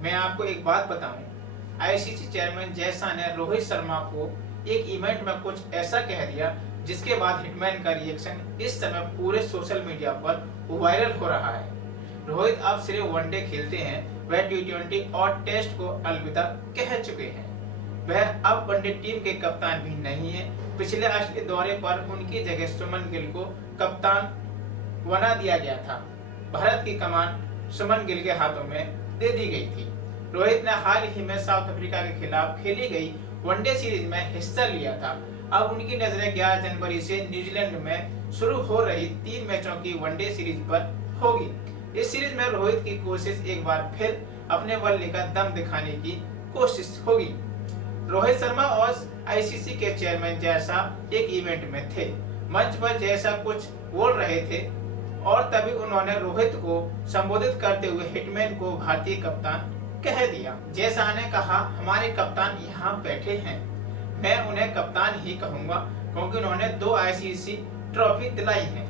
मैं आपको एक बात बताऊं, आईसीसी चेयरमैन जय शाह ने रोहित शर्मा को एक इवेंट में कुछ ऐसा कह दिया जिसके बाद हिटमैन का रिएक्शन इस समय पूरे सोशल मीडिया पर वायरल हो रहा है। रोहित अब सिर्फ वनडे खेलते हैं, वह टी20 और टेस्ट को अलविदा कह चुके हैं। वह अब वनडे टीम के कप्तान भी नहीं है। पिछले ऑस्ट्रेलिया दौरे पर उनकी जगह सुमन गिल को कप्तान बना दिया गया था। भारत की कमान सुमन गिल के हाथों में दे दी गई थी। रोहित ने हाल ही में साउथ अफ्रीका के खिलाफ खेली गई वनडे सीरीज में हिस्सा लिया था। अब उनकी नजरें 11 जनवरी से न्यूजीलैंड में शुरू हो रही 3 मैचों की वनडे सीरीज पर होगी। इस सीरीज में रोहित की कोशिश एक बार फिर अपने बल्ले का दम दिखाने की कोशिश होगी। रोहित शर्मा और आईसीसी के चेयरमैन जय शाह एक इवेंट में थे। मंच पर जय शाह कुछ बोल रहे थे और तभी उन्होंने रोहित को संबोधित करते हुए हिटमैन को भारतीय कप्तान कह दिया। जय शाह ने कहा, हमारे कप्तान यहाँ बैठे हैं, मैं उन्हें कप्तान ही कहूंगा क्योंकि उन्होंने 2 आईसीसी ट्रॉफी दिलाई है।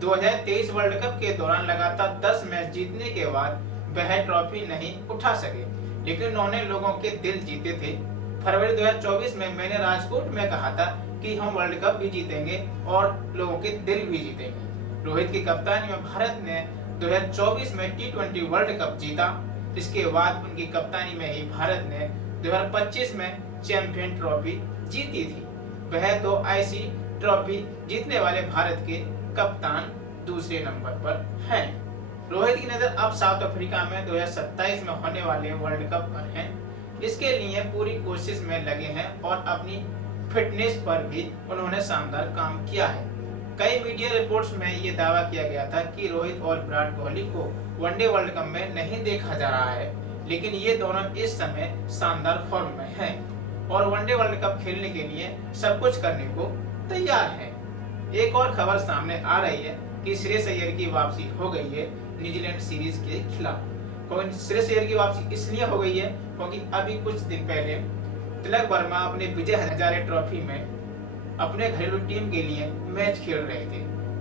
2023 वर्ल्ड कप के दौरान लगातार 10 मैच जीतने के बाद वह ट्रॉफी नहीं उठा सके, लेकिन उन्होंने लोगों के दिल जीते थे। फरवरी 2024 में मैंने राजकोट में कहा था कि हम वर्ल्ड कप भी जीतेंगे और लोगों के दिल भी जीतेंगे। रोहित की कप्तानी में भारत ने 2024 में टी20 वर्ल्ड कप जीता। इसके बाद उनकी कप्तानी में ही भारत ने 2025 में चैंपियन ट्रॉफी जीती थी। वह 2 आईसी ट्रॉफी जीतने वाले भारत के कप्तान दूसरे नंबर पर हैं। रोहित की नजर अब साउथ अफ्रीका में 2027 में होने वाले वर्ल्ड कप पर है। इसके लिए पूरी कोशिश में लगे हैं और अपनी फिटनेस पर भी उन्होंने शानदार काम किया है। कई मीडिया रिपोर्ट्स में ये दावा किया गया था कि रोहित और विराट कोहली को वनडे वर्ल्ड कप में नहीं देखा जा रहा है, लेकिन ये दोनों इस समय शानदार फॉर्म में हैं और वनडे वर्ल्ड कप खेलने के लिए सब कुछ करने को तैयार हैं। एक और खबर सामने आ रही है कि श्रेयस अय्यर की वापसी हो गई है न्यूजीलैंड सीरीज के खिलाफ। श्रेयस अय्यर की वापसी इसलिए हो गई है क्योंकि अभी कुछ दिन पहले तिलक वर्मा अपने विजय हजारे ट्रॉफी में अपने घरेलू टीम के लिए मैच खेल रहे थे।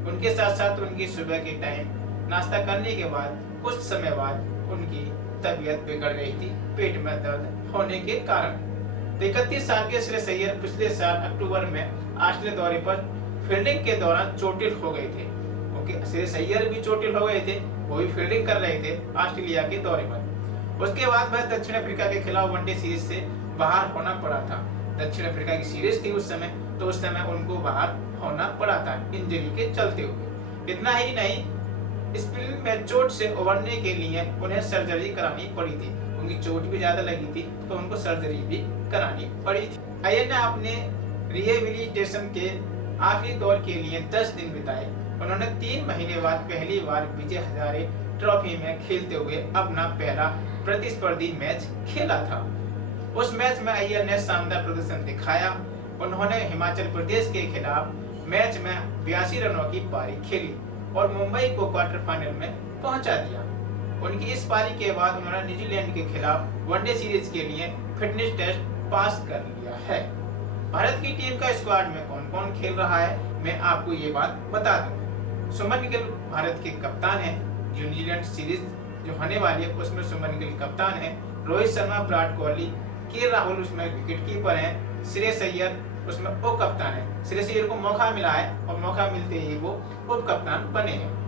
उनके साथ साथ उनकी सुबह के टाइम नाश्ता करने के बाद कुछ समय बाद उनकी तबीयत बिगड़ गई थी पेट में दर्द होने के कारण। 31 साल के श्रेयस अय्यर पिछले साल अक्टूबर में ऑस्ट्रेलिया दौरे पर फील्डिंग के दौरान चोटिल हो गए थे। क्योंकि श्रेयस अय्यर भी चोटिल हो गए थे, वो भी फील्डिंग कर रहे थे ऑस्ट्रेलिया के दौरे पर। उसके बाद वह दक्षिण अफ्रीका के खिलाफ वनडे सीरीज से बाहर होना पड़ा था। दक्षिण अफ्रीका की सीरीज थी उस समय, तो उस समय उनको बाहर होना पड़ा था इंजरी के चलते हुए। इतना ही नहीं, स्पिन में चोट से उबरने के लिए उन्हें सर्जरी करानी पड़ी थी। उनकी चोट भी ज्यादा लगी थी तो उनको सर्जरी भी करानी पड़ी थी। अय्यर ने अपने रिहेबिलिटेशन के आखिरी दौर के लिए 10 दिन बिताए। उन्होंने 3 महीने बाद पहली बार विजय हजारे ट्रॉफी में खेलते हुए अपना पहला प्रतिस्पर्धी मैच खेला था। उस मैच में अय्यर ने शानदार प्रदर्शन दिखाया। उन्होंने हिमाचल प्रदेश के खिलाफ मैच में 82 रनों की पारी खेली और मुंबई को क्वार्टर फाइनल में पहुंचा दिया। उनकी इस पारी के बाद उन्होंने न्यूजीलैंड के खिलाफ वनडे सीरीज के लिए फिटनेस टेस्ट पास कर लिया है। भारत की टीम का स्क्वाड में कौन कौन खेल रहा है, मैं आपको ये बात बता दूं। सुमन गिल भारत के कप्तान है। न्यूजीलैंड सीरीज जो होने वाली है उसमें सुमन गिल कप्तान है। रोहित शर्मा, विराट कोहली, के राहुल उसमें विकेट कीपर है। श्रेयस अय्यर उसमें उप कप्तान है। श्रेयस अय्यर को मौका मिला है और मौका मिलते ही वो उप कप्तान बने हैं।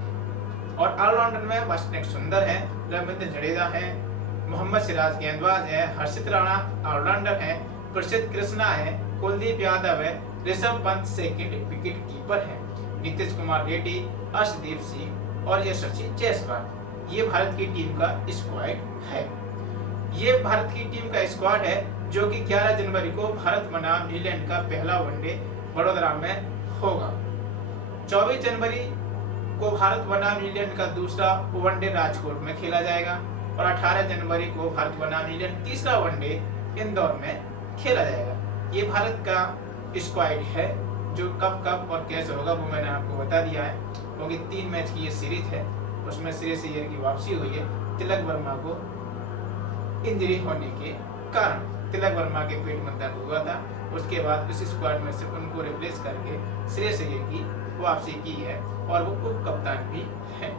और ऑलराउंडर में वाशिंगटन सुंदर है, रविंद्र जडेजा है, मोहम्मद सिराज गेंदबाज है, हर्षित राणा ऑलराउंडर है, प्रसिद्ध कृष्णा है, कुलदीप यादव है, Rishabh Pant second wicket keeper है, नीतीश कुमार रेड्डी, अर्शदीप सिंह और यशस्वी जायसवाल। ये भारत की टीम का स्क्वाड है। ये भारत की टीम का स्क्वाड है जो कि 11 जनवरी को भारत बनाम न्यूजीलैंड का पहला वनडे बड़ोदरा में होगा। 24 जनवरी को भारत बनाम न्यूजीलैंड का दूसरा वनडे राजकोट में खेला जाएगा और 18 जनवरी को भारत बनाम न्यूजीलैंड तीसरा वनडे इंदौर में खेला जाएगा। ये भारत का स्क्वाड है। जो कब और कैसे होगा वो मैंने आपको बता दिया है, क्योंकि 3 मैच की ये सीरीज है। उसमें श्रेयस अय्यर की वापसी हुई है तिलक वर्मा को इंजरी होने के कारण। तिलक वर्मा के पेट में दर्द हुआ था, उसके बाद उस स्क्वाड में से उनको रिप्लेस करके श्रेयस अय्यर की वापसी की है और वो उप कप्तान भी है।